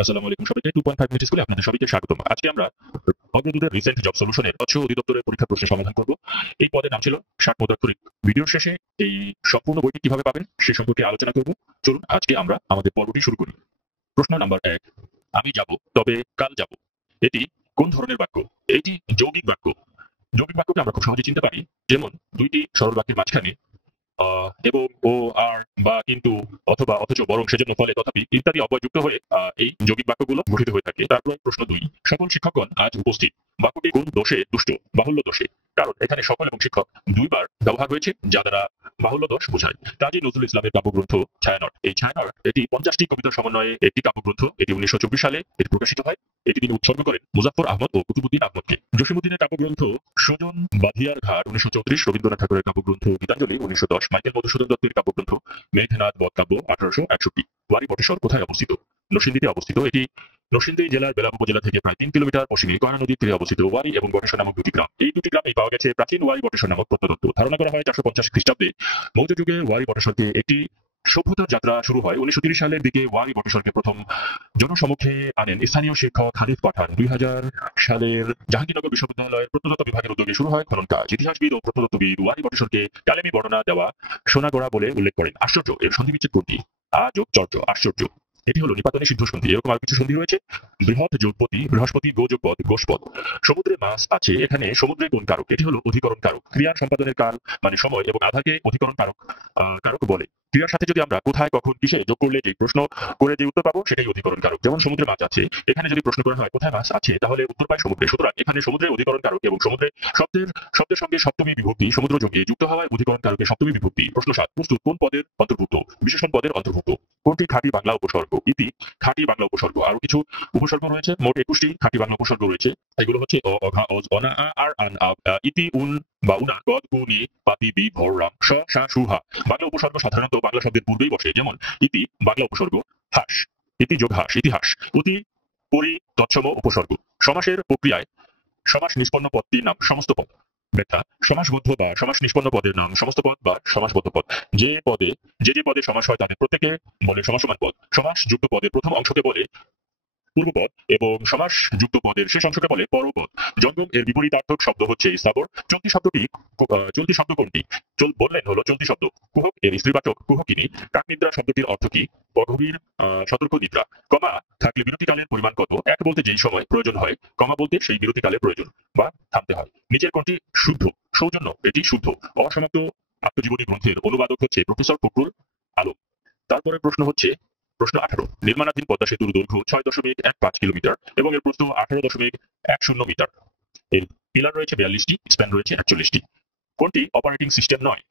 আসসালামু আলাইকুম সবাইকে 2.5 মিনিট স্কুলে আপনাদের সবাইকে স্বাগতম। আজকে আমরা অগ্রদূতের রিসেন্ট জব সলিউশনের তথ্য অধিদপ্তরের পরীক্ষা প্রশ্নের সমাধান করব। এই পদের নাম ছিল 60 মুদ্রাক্ষরিক। ভিডিওর শেষে এই সম্পূর্ণ বইটি কিভাবে পাবেন সে সম্পর্কে আলোচনা করব। চলুন আজকে আমরা আমাদের পর্বটি শুরু করি। প্রশ্ন নাম্বার 1, আমি যাব তবে কাল যাব। এটি কোন ধরনের বাক্য? এটি যৌগিক বাক্য। যৌগিক বাক্যকে আমরা খুব সহজে চিনতে পারি, যেমন দুইটি সরল বাক্যের মাঝখানে এবং ও আর বা কিন্তু অথবা অথচ বরং সেজন্য ফলে তথাপি ইত্যাদি অব্যয় যুক্ত হয়ে এই যৌগিক বাক্যগুলো গঠিত হয়ে থাকে। তারপর প্রশ্ন 2, সকল শিক্ষকগণ আজ উপস্থিত। বাক্যটি কোন দোষে দুষ্ট? বাহুল্য দোষে। কারণ এখানে সকল এবং শিক্ষক দুইবার ব্যবহার হয়েছে, যা দ্বারা বাহুল্য দোষ বোঝায়। কাজী নজরুল ইসলামের কাব্যগ্রন্থ ছায়ানট। এই ছায়ানট এটি 50টি কবিতার সমন্বয়ে একটি কাব্যগ্রন্থ। এটি 1924 সালে এটি প্রকাশিত হয়। এটি তিনি উৎসর্গ করেন মুজাফফর আহমদ ও কুতুবুদ্দিন আহমদকে। জসীমউদ্দিনের কাব্যগ্রন্থ সুজন বাধিয়ার ঘাট 1934, রবীন্দ্রনাথ ঠাকুরের কাব্যগ্রন্থ গীতাঞ্জলি 1910, মাইকেল মধুসূদন দত্তের কাব্যগ্রন্থ মেঘনাদ বধ কাব্য 1861। ওয়ারী বটেশ্বর কোথায় অবস্থিত? নরসিংদীতে অবস্থিত। এটি নরসিংদী জেলার বেলাব উপজেলা থেকে প্রায় 3 কিলোমিটার পশ্চিমে কয়রা নদীর তীরে অবস্থিত। ওয়ারী এবং বটেশ্বর নামক দুটি গ্রাম। এই দুটি গ্রামেই পাওয়া গেছে প্রাচীন ওয়ারী বটেশ্বর নামক প্রত্নতত্ত্ব। ধারণা করা হয় 450 খ্রিস্টাব্দে মৌর্য যুগে ওয়ারী বটেশ্বরকে একটি সভ্যতার যাত্রা শুরু হয়। 1930 সালের দিকে ওয়ারী বটেশ্বরকে প্রথম জনসমক্ষে আনেন স্থানীয় শিক্ষক হানিফ পাঠান। 2000 সালের জাহাঙ্গীরনগর বিশ্ববিদ্যালয়ের প্রত্নতত্ত্ব বিভাগের উদ্যোগে শুরু হয় খনন কাজ। ইতিহাসবিদ ও প্রত্নতত্ত্ববিদ ওয়ারী বটেশ্বরকে কালেমী বর্ণনা দেওয়া সোনাগড়া বলে উল্লেখ করেন। আশ্চর্য, এর সন্ধি বিচ্ছেদ কোনটি? আ যোগ চর্য, আশ্চর্য। এটি হলো নিপাতনে সিদ্ধ সন্ধি। এরকম আর কিছু সন্ধি রয়েছে। বৃহৎ যোগপতি, বৃহস্পতি, গোযোগ পদ, গোষ্পদ। সমুদ্রে মাছ আছে, এখানে সমুদ্রে কোন কারক? এটি হলো অধিকরণ কারক। ক্রিয়ার সম্পাদনের কাল মানে সময় এবং আধাকে অধিকরণ কারক কারক বলে। ক্রিয়ার সাথে যদি আমরা কোথায়, কখন, কিসে যোগ করলে যে প্রশ্ন করে যে উত্তর পাবো সেটাই অধিকরণ কারক। যেমন সমুদ্রে মাছ আছে, এখানে যদি প্রশ্ন করা হয় কোথায় মাছ আছে, তাহলে উত্তর পায় সমুদ্রে। সুতরাং এখানে সমুদ্রের অধিকরণ কারক এবং সমুদ্রে শব্দের সঙ্গে সপ্তমী বিভক্তি সমুদ্র যোগে যুক্ত হওয়ায় অধিকরণ কারকের সপ্তমী বিভক্তি। প্রশ্ন 7, প্রস্তুত কোন পদের অন্তর্ভুক্ত? বিশেষণ পদের অন্তর্ভুক্ত। কোনটি খাঁটি বাংলা উপসর্গ? ইতি খাঁটি বাংলা উপসর্গ। আরো কিছু উপসর্গ রয়েছে, মোট 21টি খাঁটি বাংলা উপসর্গ রয়েছে। এগুলো হচ্ছে অ, অঘা, অজ, অনা, আ, আর, আন, আব, ইতি, উন বা উনা, গদ, গু, নি, পাতি, বি, ভর, রাম, স, সা, সুহা। বাংলা উপসর্গ সাধারণত বাংলা শব্দের পূর্বেই বসে। যেমন ইতি বাংলা উপসর্গ হাস, ইতি যোগ হাস, ইতিহাস। উতি পরি তৎসম উপসর্গ। সমাসের প্রক্রিয়ায় সমাস নিষ্পন্ন পদটির নাম সমস্ত পদ। ব্যাখ্যা, সমাসবদ্ধ বা সমাস নিষ্পন্ন পদের নাম সমস্ত পদ বা সমাসবদ্ধ পদ। যে পদে সমাস হয় তাদের প্রত্যেকে বলে সমাসমান পদ। সমাস যুক্ত পদের প্রথম অংশকে বলে পূর্বপদ এবং সমাস যুক্ত পদের শেষ অংশকে বলে পরপদ। জঙ্গম এর বিপরীতার্থক শব্দ হচ্ছে স্থাবর। চলতি শব্দ কোনটি? বললেন হলো চলতি শব্দ। কুহক এর স্ত্রীবাচক কুহকিনী। কাকনিদ্রা শব্দটির অর্থ কি? গভীর সতর্ক নিদ্রা। কমা থাকলে বিরতিকালের পরিমাণ কত? এক বলতে যেই সময় প্রয়োজন হয়, কমা বলতে সেই বিরতিকালের প্রয়োজন বা থামতে হয়। নিচের কোনটি শুদ্ধ? সৌজন্য এটি শুদ্ধ। অসমাপ্ত আত্মজীবনী গ্রন্থের অনুবাদক হচ্ছে প্রফেসর ফখরুল আলম। তারপরে প্রশ্ন 18, নির্মাণাধীন পদ্মা সেতুর দৈর্ঘ্য 6.15 কিলোমিটার এবং এর প্রস্থ 18.10 মিটার। এর পিলার রয়েছে 42টি, স্প্যান রয়েছে 41টি। কোনটি অপারেটিং সিস্টেম নয়?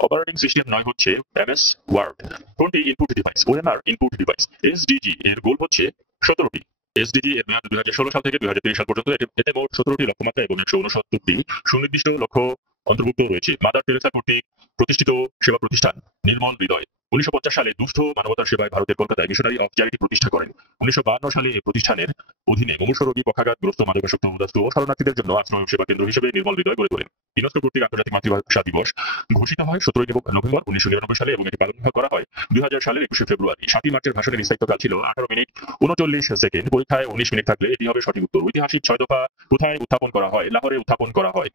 অপারেটিং সিস্টেম নয় হচ্ছে এমএস ওয়ার্ড। কোনটি input device? OMR input device. SDG এর গোল হচ্ছে 17টি। এসডিজি এর মেয়াদ 2016 সাল থেকে 2023 সাল পর্যন্ত। এতে মোট 17টি লক্ষ্যমাত্রা এবং 169টি সুনির্দিষ্ট লক্ষ্য অন্তর্ভুক্ত রয়েছে। মাদার তেরেসা কর্তৃক প্রতিষ্ঠিত সেবা প্রতিষ্ঠান নির্মল হৃদয় 1950 সালে দুস্থ মানবতার সেবায় ভারতের কলকাতায় মিশনারি অফ চ্যারিটি প্রতিষ্ঠা করেন। 1952 সালে এই প্রতিষ্ঠানের অধীনে মুমূর্ষু রোগী, পক্ষাঘাতগ্রস্ত, মাদকাসক্ত, উদাস্ত ও শরণার্থীদের জন্য আশ্রয় সেবা কেন্দ্র হিসেবে নির্মল হৃদয় গড়ে তোলেন। ইউনেস্কো কর্তৃক আন্তর্জাতিক মাতৃভাষা দিবস ঘোষিত হয় 17 নভেম্বর 1999 সালে এবং এটি পালন করা হয় 2000 সালের 21 ফেব্রুয়ারি। 7 মার্চের ভাষণের স্থায়িত্বকাল ছিল 18 মিনিট 39 সেকেন্ড। পরীক্ষায় 19 মিনিট থাকলে এটি হবে সঠিক উত্তর। ঐতিহাসিক 6 দফা কোথায় উত্থাপন করা হয়? লাহোরে উত্থাপন করা হয়।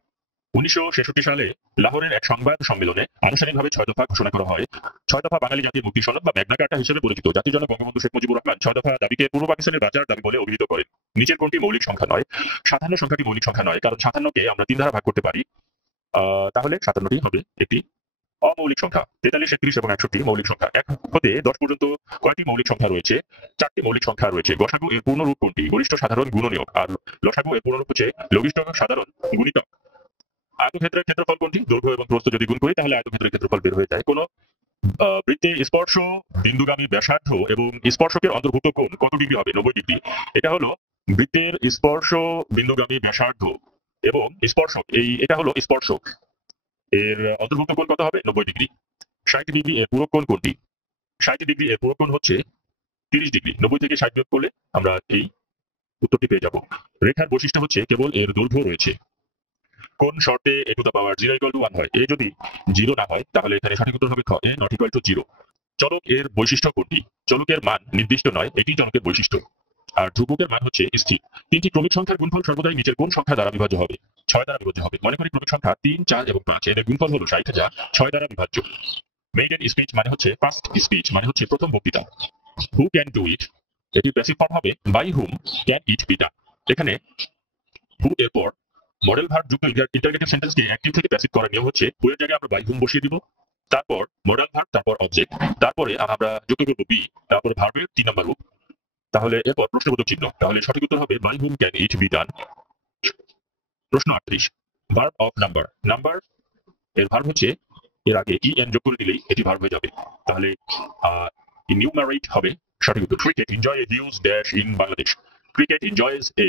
1966 সালে লাহোরের এক সংবাদ সম্মেলনে আনুষ্ঠানিকভাবে 6 দফা ঘোষণা করা হয়। 6 দফা বাঙালি জাতির মুক্তি সনদ বা ম্যাগনা কার্টা হিসেবে পরিচিত। জাতির জনক বঙ্গবন্ধু শেখ মুজিবুর রহমান 6 দফা দাবিকে পূর্ব পাকিস্তানের বাঁচার দাবি বলে অভিহিত করেন। নিচের কোনটি মৌলিক সংখ্যা নয়? 57 সংখ্যাটি মৌলিক সংখ্যা নয়, কারণ 57কে আমরা 3 দ্বারা ভাগ করতে পারি। তাহলে 57টি হবে একটি অমৌলিক সংখ্যা। 43, 31 এবং 61 মৌলিক সংখ্যা। 1 হতে 10 পর্যন্ত কয়টি মৌলিক সংখ্যা রয়েছে? 4টি মৌলিক সংখ্যা রয়েছে। গসাগু এর পূর্ণরূপ কোনটি? গরিষ্ঠ সাধারণ গুণনীয়ক। আর লসাগু এর পূর্ণরূপ হচ্ছে লঘিষ্ঠ সাধারণ গুণিতক। আয়তক্ষেত্রের ক্ষেত্রফল কোনটি? দৈর্ঘ্য এবং প্রস্থ যদি গুণ করি তাহলে আয়তক্ষেত্রের ক্ষেত্রফল বের হয়ে যায়। কোন বৃত্তে স্পর্শ বিন্দুগামী ব্যাসার্ধ এবং স্পর্শকের অন্তর্ভুক্ত কোণ কত ডিগ্রি হবে? 90 ডিগ্রি। এটা হলো বৃত্তের স্পর্শ বিন্দুগামী ব্যাসার্ধ এবং স্পর্শক, এটা হলো স্পর্শক, এর অন্তর্ভুক্ত কোণ কত হবে? 90 ডিগ্রি। 60 ডিগ্রি এর পূরক কোণ কোনটি? 60 ডিগ্রি এর পূরক কোণ হচ্ছে 30 ডিগ্রি। 90 থেকে 60 বিয়োগ করলে আমরা এই উত্তরটি পেয়ে যাব। রেখার বৈশিষ্ট্য হচ্ছে কেবল এর দৈর্ঘ্য রয়েছে। কোন শর্তে a টু দ্য পাওয়ার 0 = 1 হয়? এ যদি 0 না হয় তাহলে এখানে সঠিক উত্তর হবে খ, a not equal to 0। চলক এর বৈশিষ্ট্য কোনটি? চলকের মান নির্দিষ্ট নয়, এটি চলকের বৈশিষ্ট্য। আর ধ্রুবকের মান হচ্ছে স্থির। তিনটি ক্রমিক সংখ্যার গুণফল সর্বদাই নিচের কোন সংখ্যা দ্বারা বিভাজ্য হবে? 6 দ্বারা বিভাজ্য হবে। মনে করি ক্রমিক সংখ্যা 3, 4 এবং 5, এদের গুণফল হলো 60, যা 6 দ্বারা বিভাজ্য। মেইডেন স্পিচ মানে হচ্ছে ফার্স্ট স্পিচ, মানে হচ্ছে প্রথম বক্তৃতা। হু ক্যান ডু ইট, এটি প্যাসিভ ফর্ম হবে by whom can it be done. এখানে হু এর পর মডেল ভার্ব যুক্ত ইন্টারগেটিভ সেন্টেন্সকে অ্যাক্টিভ থেকে প্যাসিভ করার নিয়ম হচ্ছে হু এর জায়গায় আমরা বাই হুম বসিয়ে দিব, তারপর মডেল ভার্ব, তারপর অবজেক্ট, তারপরে আমরা যুক্ত করব বি, তারপর ভার্বের 3 নম্বর রূপ, তাহলে এরপর প্রশ্নবোধক চিহ্ন। তাহলে সঠিক উত্তর হবে by whom can it be done. প্রশ্ন 38, ভার্ব অফ নাম্বার। নাম্বার এর ভার্ব হচ্ছে এর আগে en যোগ করে দিলেই এটি ভার্ব হয়ে যাবে। তাহলে ইনিউমারেট হবে সঠিক উত্তর। Cricket enjoy a huge dash in Bangladesh. Cricket enjoys a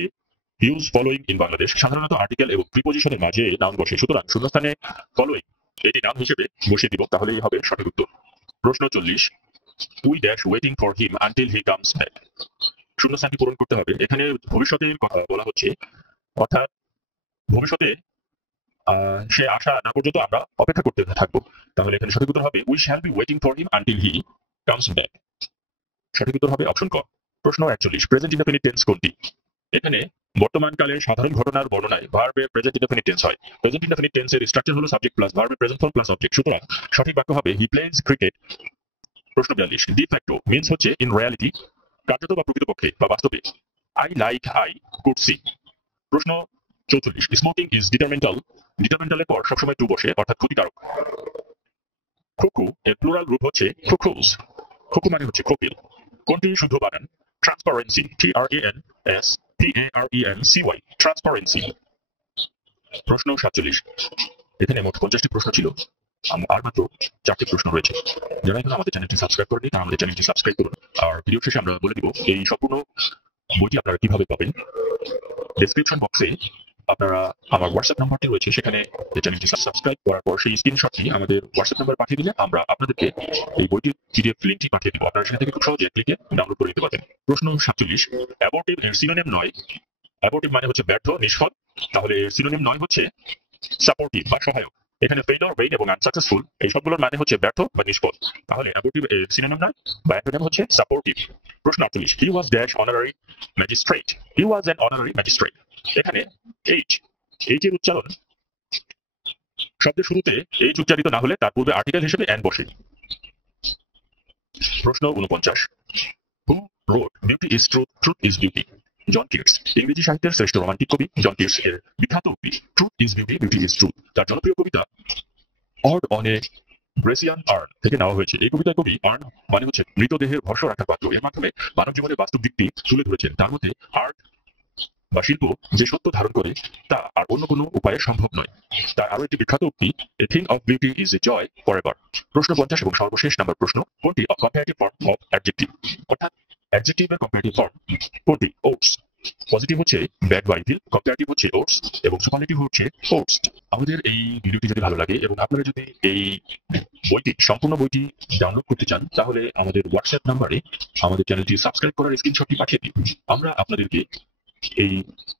huge following in Bangladesh. সাধারণত আর্টিকেল এবং প্রিপজিশনের মাঝে নাউন বসে, সুতরাং শূন্যস্থানে ফলোইং এটি নাউন হিসেবে বসিয়ে দিব, তাহলেই হবে সঠিক উত্তর। প্রশ্ন 40, we dash waiting for him until he comes back. শূন্যস্থানটি পূরণ করতে হবে। এখানে ভবিষ্যতের কথা বলা হচ্ছে, অর্থাৎ ভবিষ্যতে সে আসা না পর্যন্ত আমরা অপেক্ষা করতে থাকবো। তাহলে এখানে সঠিক উত্তর হবে we shall be waiting for him until he comes back. সঠিক উত্তর হবে অপশন ক। প্রশ্ন 41, প্রেজেন্ট ইনডেফিনিট টেন্স কোনটি? এখানে বর্তমান কালের সাধারণ ঘটনার বর্ণনায় ভার্বের প্রেজেন্ট ইনডেফিনিট টেন্স হয়। প্রেজেন্ট ইনডেফিনিট টেন্সের স্ট্রাকচার হলো সাবজেক্ট প্লাস ভার্বের প্রেজেন্ট ফর্ম প্লাস অবজেক্ট, সুতরাং সঠিক বাক্য হবে হি প্লেজ ক্রিকেট। প্রশ্ন 42, ডি ফ্যাক্টো মিন্স হচ্ছে ইন রিয়ালিটি, কার্যত বা প্রকৃতপক্ষে বা বাস্তবে। I like I could see. প্রশ্ন 44, স্মোকিং ইজ ডিটারমেন্টাল। ডিটারমেন্টালের পর সবসময় টু বসে, অর্থাৎ ক্ষতিকারক। খুকু এর প্লুরাল রূপ হচ্ছে খুকুস। খুকু মানে হচ্ছে কোকিল। কোনটি শুদ্ধ বানান? Transparency, TRANSPARENCY, transparency. প্রশ্ন 47, এখানে মোট 50টি প্রশ্ন ছিল, আর মাত্র 4টি প্রশ্ন রয়েছে। যারা এখন আমাদের চ্যানেলটি সাবস্ক্রাইব করেনি তারা আমাদের চ্যানেলটি সাবস্ক্রাইব করুন। আর ভিডিও শেষে আমরা বলে দিব এই সম্পূর্ণ বইটি আপনারা কিভাবে পাবেন। ডেসক্রিপশন বক্সে আপনারা আমার হোয়াটসঅ্যাপ নাম্বারটি রয়েছে, সেখানে চ্যানেলটি সাবস্ক্রাইব করার পর সেই স্ক্রিনশটটি আমাদের হোয়াটসঅ্যাপ নাম্বার পাঠিয়ে দিলে আমরা আপনাদেরকে এই বইটির পিডিএফ লিঙ্কটি পাঠিয়ে দেবো। আপনারা সেখান থেকে খুব সহজে ক্লিকে ডাউনলোড করে নিতে পারবেন। প্রশ্ন 47, অ্যাবর্টিভ এর সিনোনিম নয়। অ্যাবর্টিভ মানে হচ্ছে ব্যর্থ, নিষ্ফল। তাহলে সিনোনিম নয় হচ্ছে সাপোর্টিভ বা সহায়ক। এখানে ফেইলিওর, ভেইন এবং আনসাকসেসফুল এই সবগুলোর মানে হচ্ছে ব্যর্থ বা নিষ্ফল। তাহলে অ্যাবর্টিভ এর সিনোনিম নয় বা অ্যান্টোনিম হচ্ছে সাপোর্টিভ। প্রশ্ন 48, he was dash honorary magistrate. He was an honorary magistrate. এখানে এইচ এর উচ্চারণ শব্দের শুরুতে এইচ উচ্চারিত না হলে তার পূর্বে আর্টিকেল হিসেবে অ্যান বসে। প্রশ্ন 49, who wrote beauty is truth, truth is beauty. John Keats ইংরেজি সাহিত্যের শ্রেষ্ঠ রোমান্টিক কবি। জন কিটস এর বিখ্যাত উক্তি truth is beauty, beauty is truth তার জনপ্রিয় কবিতা অড অন এ ব্রেসিয়ান আর্ন থেকে নেওয়া হয়েছে। এই কবিতায় কবি আর্ন মানে হচ্ছে মৃতদেহের ভরসা রাখার পাত্র, এর মাধ্যমে মানব জীবনের বাস্তব দিকটি তুলে ধরেছেন। তার মধ্যে আর্ট বা শিল্প যে সত্য ধারণ করে তা আর অন্য কোনো উপায়ে সম্ভব নয়। তার আরো একটি বিখ্যাত উক্তি a thing of beauty is a joy forever. প্রশ্ন 50 এবং সর্বশেষ নাম্বার প্রশ্ন, কোনটি কম্পারেটিভ ফর্ম অফ অ্যাডজেক্টিভ? অর্থাৎ অ্যাডজেক্টিভের কম্পারেটিভ ফর্ম কোনটি? ওটস। পজিটিভ হচ্ছে ব্যাড বা ইভিল, কম্পারেটিভ হচ্ছে ওটস এবং সুপারলেটিভ হচ্ছে ওটস। আমাদের এই ভিডিওটি যদি ভালো লাগে এবং আপনারা যদি এই বইটি সম্পূর্ণ বইটি ডাউনলোড করতে চান, তাহলে আমাদের হোয়াটসঅ্যাপ নাম্বারে আমাদের চ্যানেলটি সাবস্ক্রাইব করার স্ক্রিনশটটি পাঠিয়ে দিন। আমরা আপনাদেরকে এই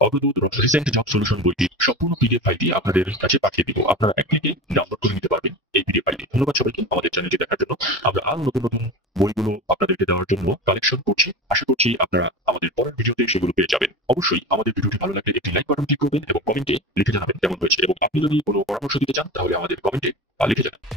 অগ্রদূত রিসেন্ট জব সলিউশন বইটির সম্পূর্ণ পিডিএফ ফাইলটি আপনাদের কাছে পাঠিয়ে দিব। আপনারা এক ক্লিকে ডাউনলোড করে নিতে পারবেন এই পিডিএফ ফাইলটি। ধন্যবাদ সবাইকে আমাদের চ্যানেলটি দেখার জন্য। আমরা আরো নতুন নতুন বইগুলো আপনাদেরকে দেওয়ার জন্য কালেকশন করছি। আশা করছি আপনারা আমাদের পরের ভিডিওতে সেগুলো পেয়ে যাবেন। অবশ্যই আমাদের ভিডিওটি ভালো লাগলে একটি লাইক বাটন ক্লিক করবেন এবং কমেন্টে লিখে জানাবেন কেমন হয়েছে। এবং আপনি যদি কোনো পরামর্শ দিতে চান তাহলে আমাদের কমেন্টে লিখে জানাবেন।